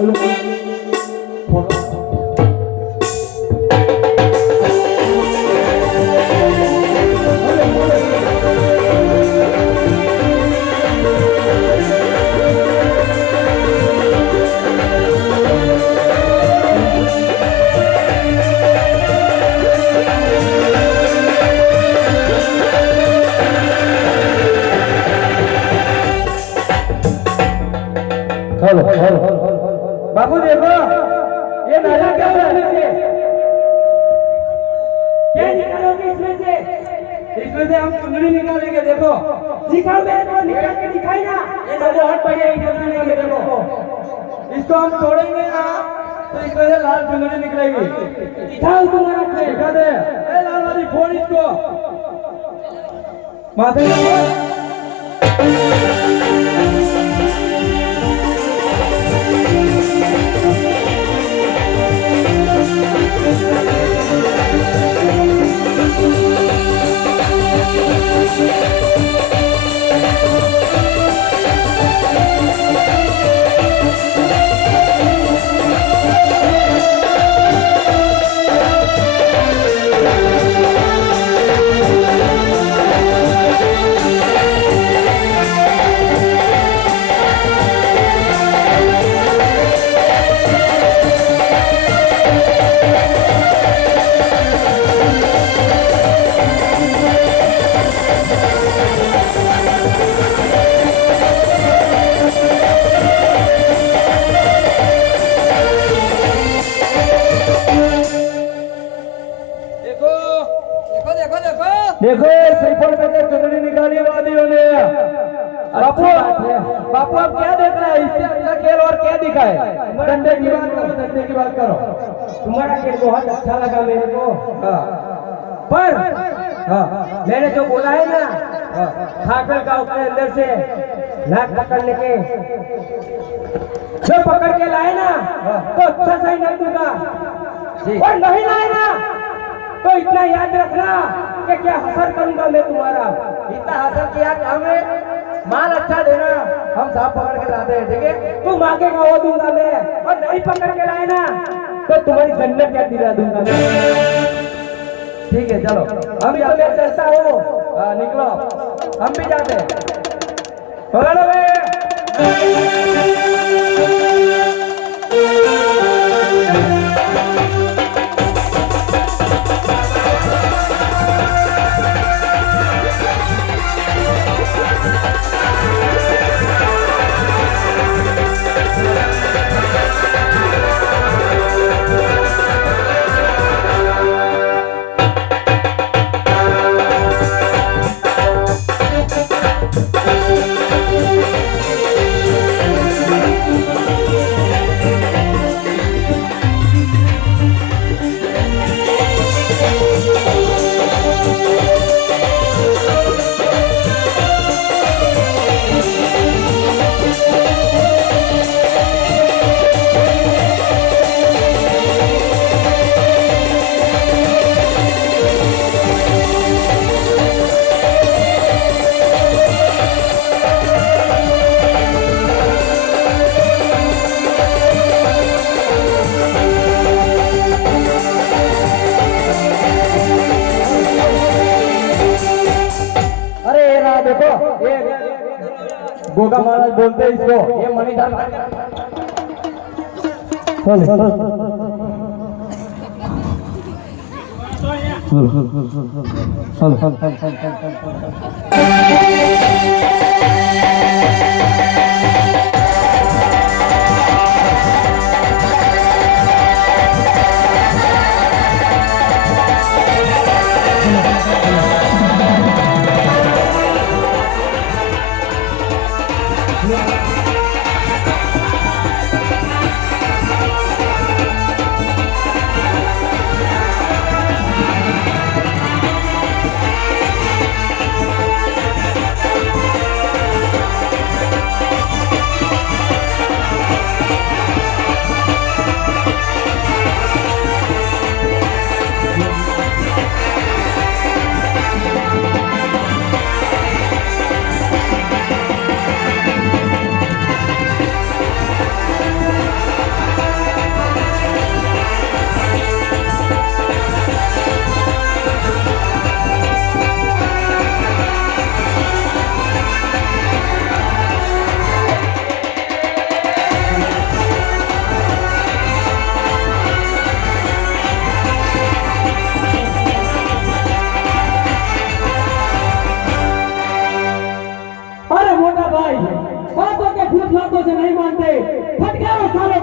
Hello बाबू देखो ये नाला क्या है क्या निकालोगे इसमें से हम चुनरी निकालेंगे देखो निकाल मेरे को निकाल के दिखाई ना ये तो हट पड़े इधर देखो इसको हम तोड़ेंगे ना तो इसमें से लाल चुनरी निकलेगी दिखाओ तुम्हारा दिखा दे ए लाल वाली फोड़ इसको माथे देखो श्रीफल में चुनरी निकाली वादियों ने बापू बापू आप क्या देख रहे हैं इससे अच्छा खेल और क्या दिखाए डंडे की बात करो डंडे की बात करो तुम्हारा खेल बहुत अच्छा लगा मेरे को पर मैंने जो बोला है ना खाकर गांव के अंदर से नाक पकड़ने के जो पकड़ के लाए ना तो अच्छा सही नहीं दूंगा और नहीं लाए ना तो इतना याद रखना कि क्या हसर करूंगा मैं तुम्हारा इतना हसर किया कि हमें माल अच्छा देना हम साफ पकड़ के लाते हैं ठीक है तू मांगेगा वो दूंगा मैं और नहीं पकड़ के लाए ना तो तुम्हारी जन्नत क्या दिला दूंगा मैं ठीक है चलो हम भी मैं चलता हूँ निकलो हम भी जाते हैं पकड़ो देखो ये गोगा महाराज बोलते हैं इसको ये मणिधर ફટકારો સાલો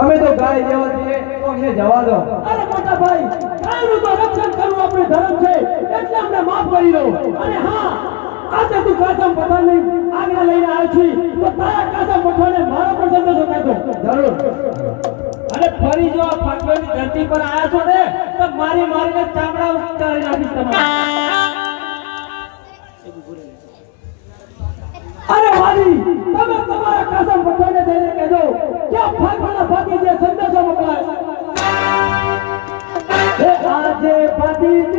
અમે તો ગાય જેવા છીએ તો અમને જવા દો. અરે મોટા ભાઈ, ગાયનું તો રક્ષણ કરવું આપણો ધર્મ છે, એટલે અમને માફ કરી દો. અને હા, આજે તું કાસમ પઠાણની આજ્ઞા લઈને આવ્યો છે, તો તારા કાસમ પઠાણને મારો પણ સંદેશો કહેતો. જરૂર. અને ફરી જો આ ફાટવાની ધરતી પર આવ્યા છો ને, તો મારીને ચામડા ઉતારી નાખીશ તમારા. અરે વાલી, તમે તમારા કાસમ પઠાણને જઈને કહેજો કે ફાટવાના ભાગી જે સંદેશો મોકલાય. આજે ભાતી